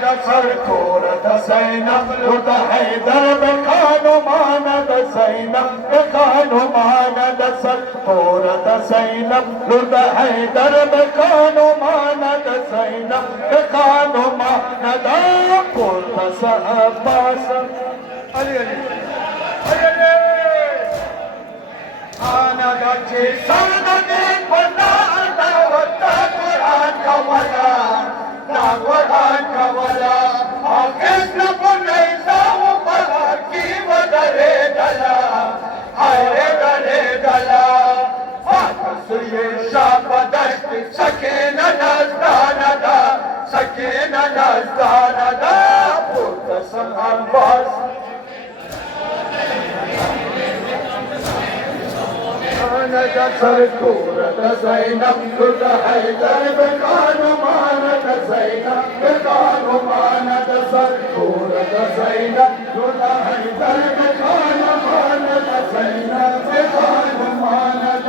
سركورة زينب رد حيدر بخانو ماند زينب بخانو ماند سركورة زينب رد حيدر بخانو ماند زينب بخانو ماند قلت عباس علي علي أنا دجي سردني بنا دعوت قرآن كولا قرآن كولا حافظ نبني ساو بلاكي ودري دلا هاي دري دلا فاتسوي شاب دشت سكينة نزدانا دا سكينة نزدانا دا قلت عباس سركورة زينب رد حيدر بخانو ماند زينب بخانو ماند سركورة زينب رد حيدر بخانو ماند زينب بخانو ماند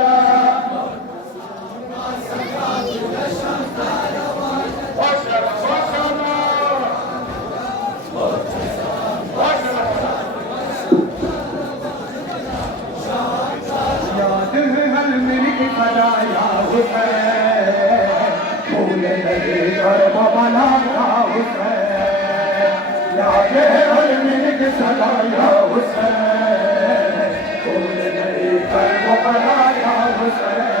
فدايا حسين قول الذي ضرب بلايا حسين يا غير الملك سدايا حسين قول الذي ضرب بلايا حسين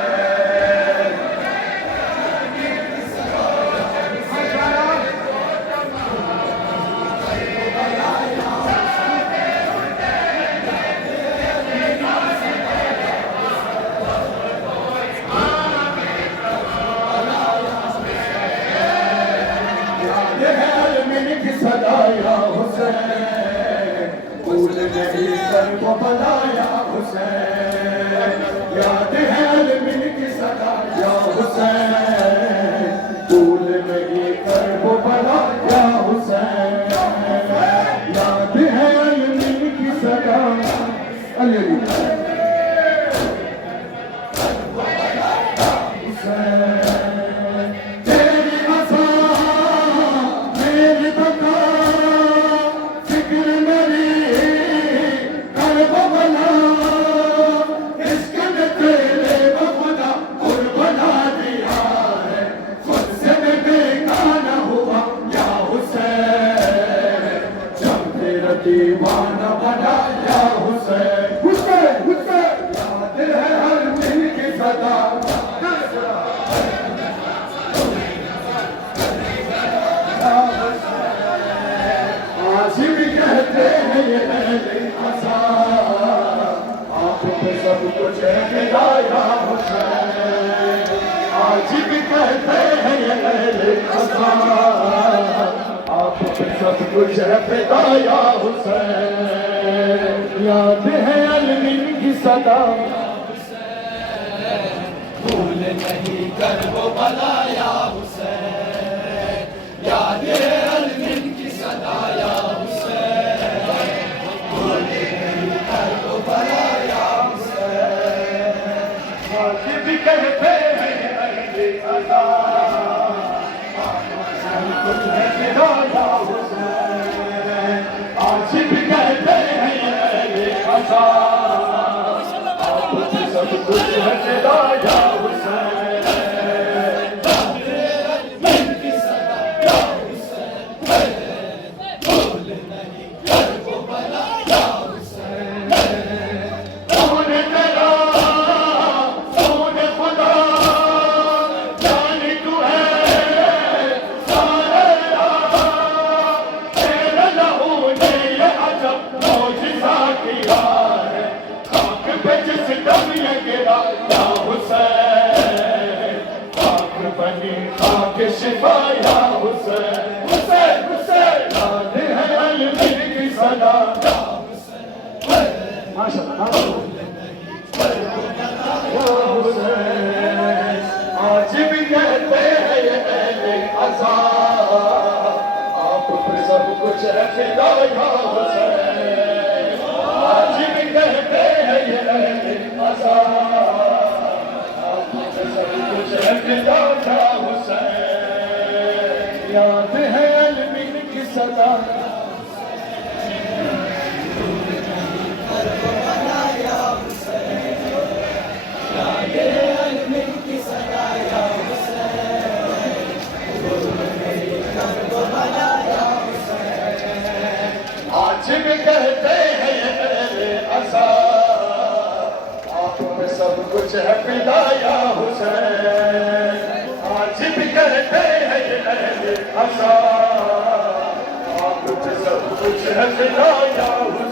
सदाया हुसैन भूल नहीं कर वो बनाया हुसैन याद है अलमिन की सदाया हुसैन भूल नहीं कर वो बनाया हुसैन याद है अलमिन की सदाया दीवाना बनाया हुसैन हुसैन हुसैन याद है हर दिल की सदा आज भी कहते हैं ये अहले असा आप पे सब कुछ है फिदाया हुसैन आज भी कहते हैं ये अहले असा आप पे सब कुछ है फिदाया हुसैन याद है अलमिन की सदा भूल नहीं कर वो बनाया हुसैन याद है अलमिन की सदा या हुसैन भूल नहीं कर वो बनाया हुसैन आज भी कहते हैं अहले अज़ा कुछ है फिदाया हुसैन आज भी कहते हैं अहले अज़ा आप पे सब कुछ है फिदाया हुसैन शिफाया हुसैन हुसैन हुसैन याद है अलमिन की सदा माशाअल्लाह आज भी कहते हैं ये अहले अज़ा आप पे सब कुछ है फिदाया हुसैन आज भी कहते हैं ये अहले अज़ा आप पे सब कुछ है फिदाया हुसैन याद है अलमिन सदा आज भी कहते हैं ये अहले अज़ा, आप में सब कुछ है फिदा या हुसैन। आज भी कहते हैं ये अहले अज़ा, आप में सब कुछ है फिदा या हुसैन।